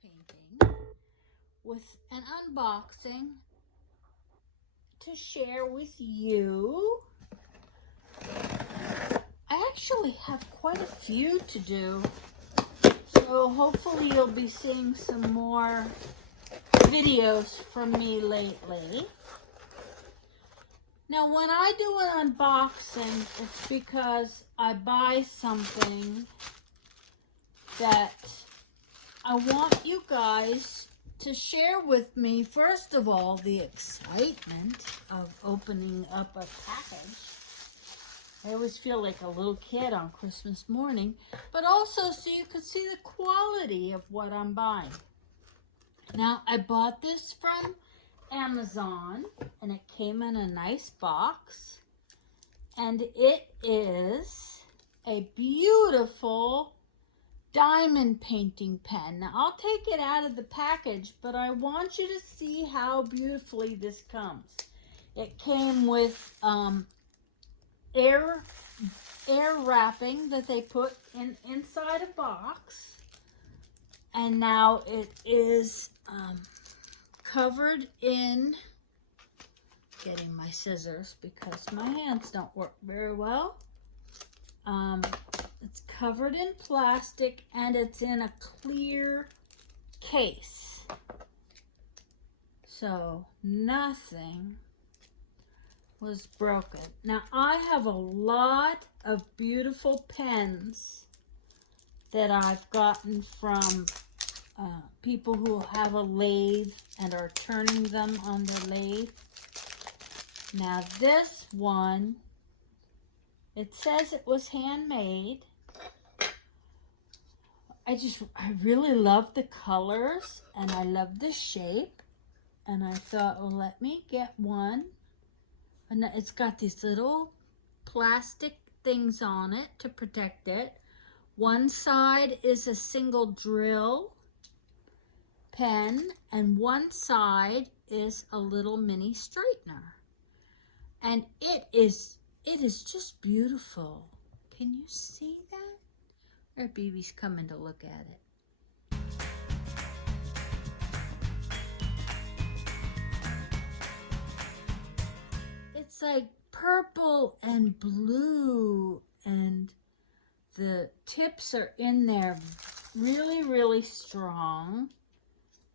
diamond painting with an unboxing to share with you. I actually have quite a few to do, so hopefully you'll be seeing some more videos from me lately. Now, when I do an unboxing, it's because I buy something that I want you guys to share with me. First of all, the excitement of opening up a package. I always feel like a little kid on Christmas morning, but also so you can see the quality of what I'm buying. Now, I bought this from Amazon, and it came in a nice box, and it is a beautiful diamond painting pen. Now, I'll take it out of the package, but I want you to see how beautifully this comes. It came with air wrapping that they put inside a box, and now it is covered in, getting my scissors because my hands don't work very well. It's covered in plastic and it's in a clear case. So nothing was broken. Now, I have a lot of beautiful pens that I've gotten from people who have a lathe and are turning them on their lathe. Now, this one, it says it was handmade. I really love the colors and I love the shape. And I thought, well, let me get one. And it's got these little plastic things on it to protect it. One side is a single drill pen, and one side is a little mini straightener. And it is just beautiful. Can you see that? Our baby's coming to look at it. It's like purple and blue, and the tips are in there really, really strong.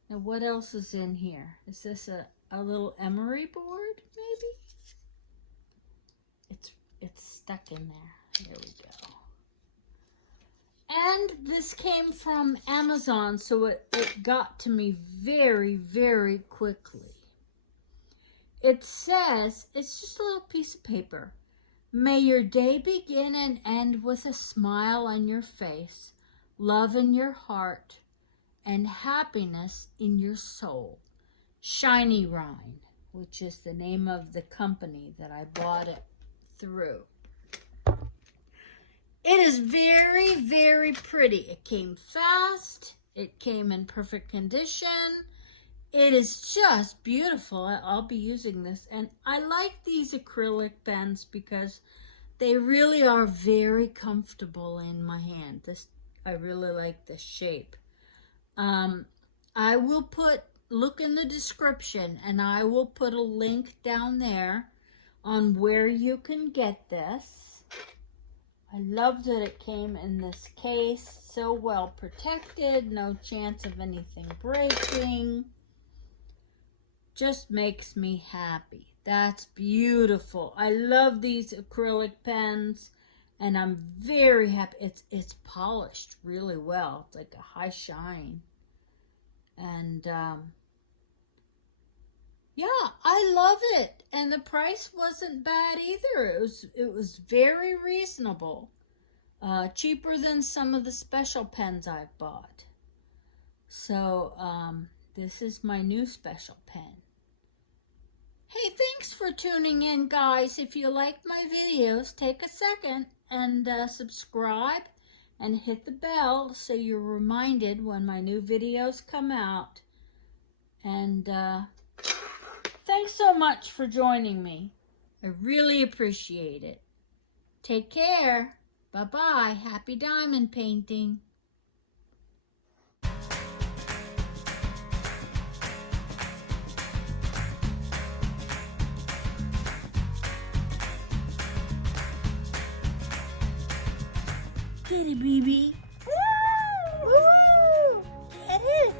Now, what else is in here? Is this a little emery board, maybe? It's stuck in there. There we go. And this came from Amazon, so it got to me very, very quickly. It says, it's just a little piece of paper. May your day begin and end with a smile on your face, love in your heart, and happiness in your soul. Shiny Rind, which is the name of the company that I bought it through. It is very, very pretty. It came fast. It came in perfect condition. It is just beautiful. I'll be using this. And I like these acrylic pens because they really are very comfortable in my hand. I really like the shape. I will look in the description, and I will put a link down there on where you can get this. I love that it came in this case, so well protected, no chance of anything breaking. Just makes me happy. That's beautiful. I love these acrylic pens, and I'm very happy. It's polished really well. It's like a high shine. And yeah, I love it. And the price wasn't bad either. It was very reasonable. Cheaper than some of the special pens I've bought. So this is my new special pen. Hey, thanks for tuning in, guys. If you like my videos, take a second and subscribe and hit the bell so you're reminded when my new videos come out. And thanks so much for joining me. I really appreciate it. Take care. Bye-bye. Happy diamond painting. Get it, BB. Woo! Get it.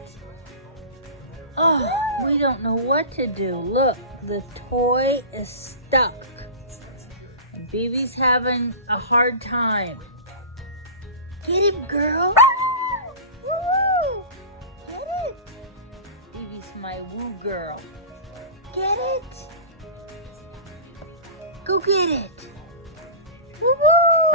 Oh, we don't know what to do. Look, the toy is stuck. And BB's having a hard time. Get him, girl. Woo! Get it. BB's my woo girl. Get it. Go get it. Woo woo!